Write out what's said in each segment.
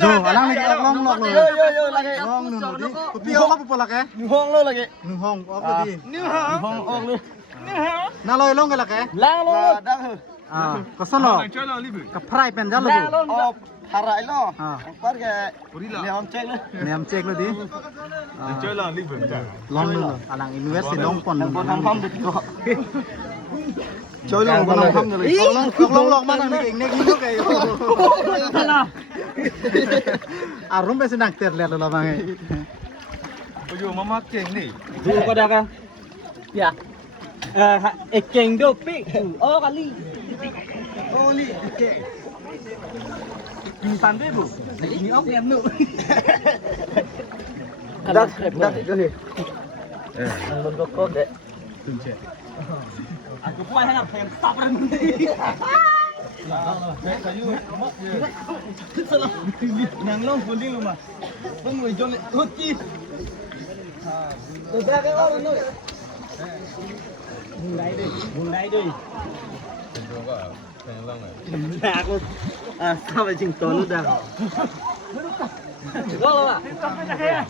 ดูอะไรนี่ลองเลยลองหนึ่งดิเปรี้ยวก็ปุ๊บละแกหนึ่งห้องเลยละแกหนึ่งห้องออกเลยดิหนึ่งห้องออกเลยน่าเลยลงกันละแกล้างลงดังเหรอก็สลบกับไพร์เป็นจ้าลูกพารายล้อปัดแกเนี่ยมเช็คเลยเนี่ยมเช็คเลยดิลองเลยอะไรอินเวสต์ลองปนทำดิช่วยลองทำเลยลองมาหน่อยเองเนี่ยกินก็ไงอารมณ์เป็นนักเตะเลยเราบ้างไงอยู่มาเก่งนี่ดูก็ได้กันอย่าเก่งดูปิ๊กโอ้กะลี่โอ้ลี่เก่งกินปันได้บุมีอ้อมแอมนู่ดัดก็เลยมันก็เด็ดถึงเช่aku puas nak pengen stop berhenti. Yang long funding rumah. Pengu hijau ni huti. Sudah ke orang tu? Mulai deh. Dah aku sampai cinta lu dah. Gol lah. Sampai dah ya.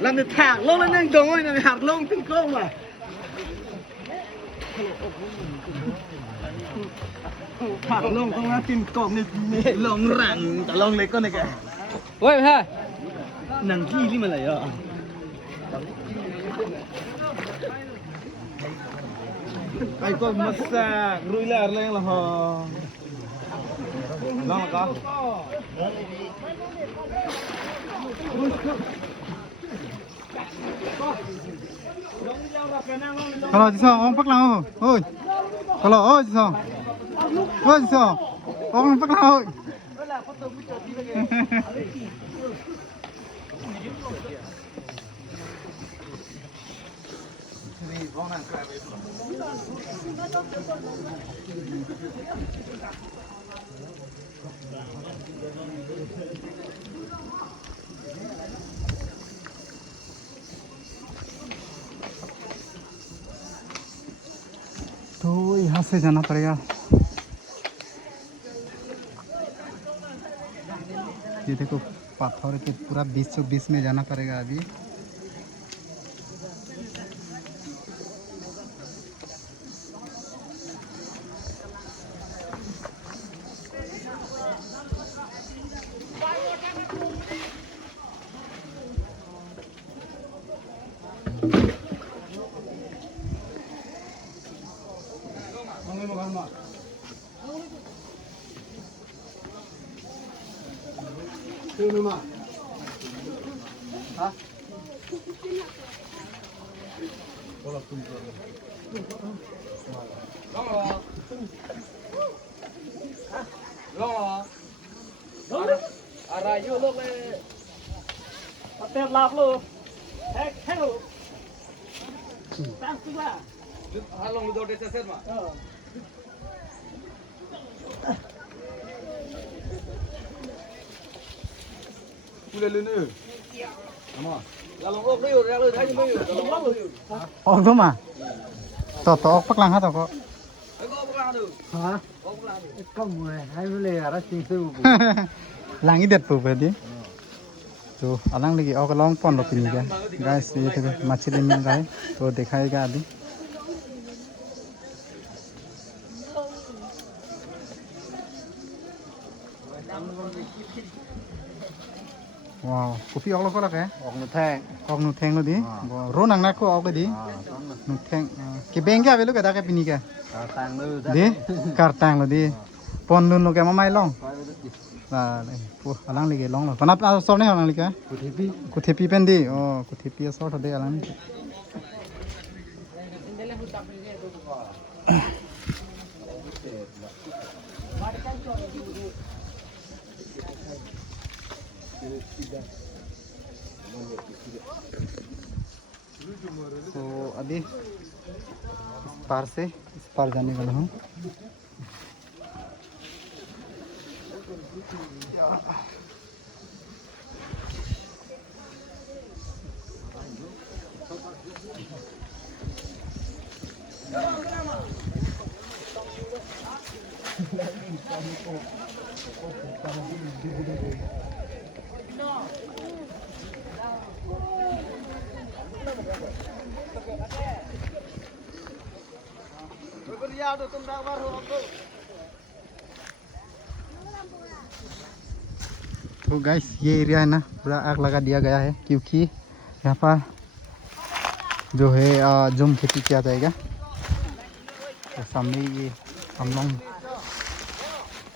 Lần được thạc lông lên anh đồng ơi, là thạc lông tinh công mà. Thạc lông không là tinh công này lông rạng, cả lông lấy con này kìa. Ôi mày nàng thi đi mà lại à. Ay ko masa ruilar lang lah ho. Lang ka. Kalau di sana orang paklang ho. Oi. Kalau oi di sana. Oi di sana. Orang paklang ho. तो यहाँ से जाना पड़ेगा। ये देखो पत्थर के पूरा 20 में जाना पड़ेगा अभी। Arayu lo le, pater lap lo, hello, thanks lah. Halong lu dor desa serma. Kule lu nu. Ama. Lalong ok lu, lalong thay lu, lalong ok lu. Ok tu mà. Tao phát lang hết tao có. Hả? Không rồi, hai mươi lẻ đã xin sư. Lang ini dead pun berarti. Tuh, alang lagi awak long pond loh ini kan, guys. Itu macam ini guys. Tuh, दिखाएगा अभी. Wow, kopi awak apa lagi? Awak nutheng lo di. Ronang nak ko awak di. Nutheng. Kebeng ke avelu kada ke pini ke? Kartang lo. Di, kartang lo di. Pondun lo ke mamai long. Lah, alang lagi long lo. Kenapa asal ni alang lagi? Kutepi pendi. Oh, kutepi asal ada alang. तो अभी इस पार जाने वाला हूँ। तो guys ये area है ना पूरा आग लगा दिया गया है क्योंकि यहाँ पर जो है जुम खेती किया जाएगा। तो सामने ये हम लोग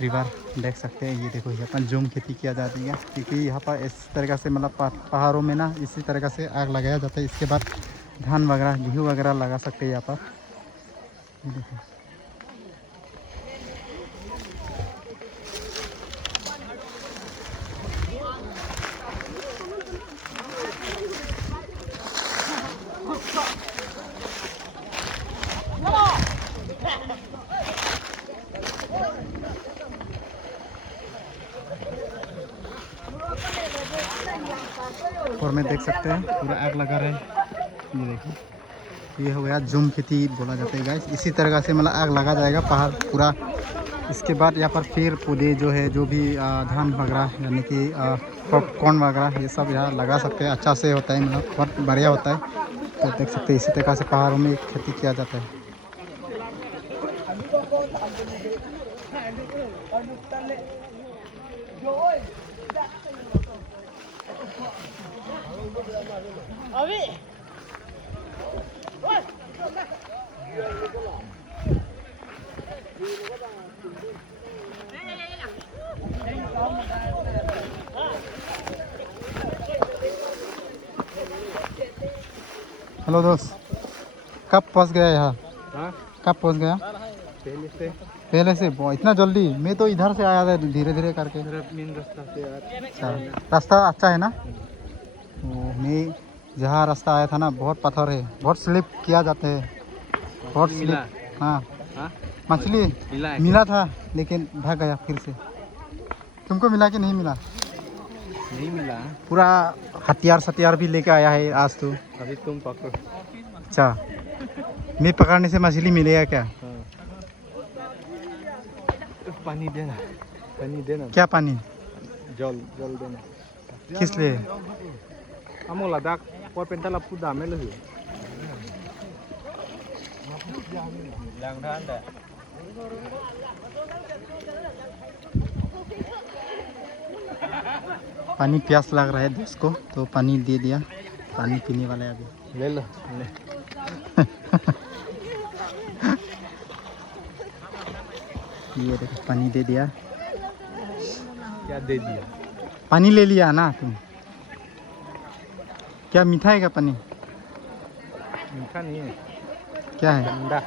रिवर देख सकते हैं। ये देखो यहाँ पर जुम खेती किया जाती है क्योंकि यहाँ पर इस तरीक़ा से मतलब पहाड़ों में ना इसी तरीक़ा से आग लगाया जाता है। इसके बाद धान वगैरह गेहूँ वगैरह लगा सकते हैं यहाँ पर। ये देखो और मैं देख सकते हैं पूरा आग लगा रहे हैं। ये देखो ये हो गया जुम खेती बोला जाता है गाइस। इसी तरह से मतलब आग लगा जाएगा पहाड़ पूरा। इसके बाद यहाँ पर पेड़ पौधे जो है जो भी धान वगैरह यानी कि पॉपकॉर्न वगैरह ये सब यहाँ लगा सकते हैं। अच्छा से होता है मतलब बहुत बढ़िया होता है। तो देख सकते हैं इसी तरह से पहाड़ों में खेती किया जाता है। हेलो दोस्त, कब पहुंच गया यहाँ? कब पहुंच गया? पहले से इतना जल्दी? मैं तो इधर से आया था धीरे धीरे करके। अच्छा रास्ता अच्छा है ना? वो मैं जहाँ रास्ता आया था ना बहुत पत्थर है, बहुत स्लिप किया जाते हैं, बहुत स्लिप। हाँ मछली मिला था लेकिन भाग गया फिर से। तुमको मिला कि नहीं मिला? नहीं मिला। पूरा हथियार सतियार भी लेके आया है आज तो। अभी तुम पकड़ो। अच्छा मैं पकड़ने से मछली मिलेगा क्या? हाँ। पानी देना, पानी देना। क्या पानी? जल जल देना। किस लिए? हम लद्दाख और पेंटा लपुदा में ले। पानी प्यास लग रहा है दोस्त को तो पानी दे दिया। पानी पीने वाला है अभी। ले लो ले। ये देखो पानी दे दिया। क्या दे दिया? पानी ले लिया ना तुम? क्या मीठा है क्या पानी? मीठा नहीं है। क्या है? गंदा।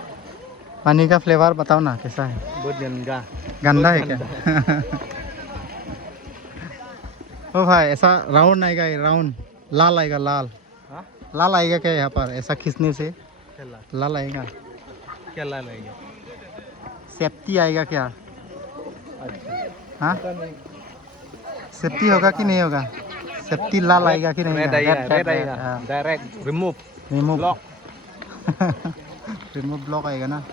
पानी का फ्लेवर बताओ ना कैसा है? बहुत गंदा। गंदा है क्या? ओ भाई ऐसा राउंड आएगा, राउंड लाल आएगा, लाल। हाँ? लाल आएगा क्या यहाँ पर ऐसा खींचने से? क्या लाल? लाल आएगा। क्या लाल आएगा? सेफ्टी आएगा क्या? अच्छा। हाँ पता नहीं। सेफ्टी होगा कि नहीं होगा? सेफ्टी लाल आएगा कि नहीं? रेड आएगा। Direct remove. Remove block. Remove block आएगा ना?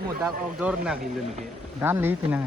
मुद्दा आउटडोर ना गिलन के। डाल ली थी ना।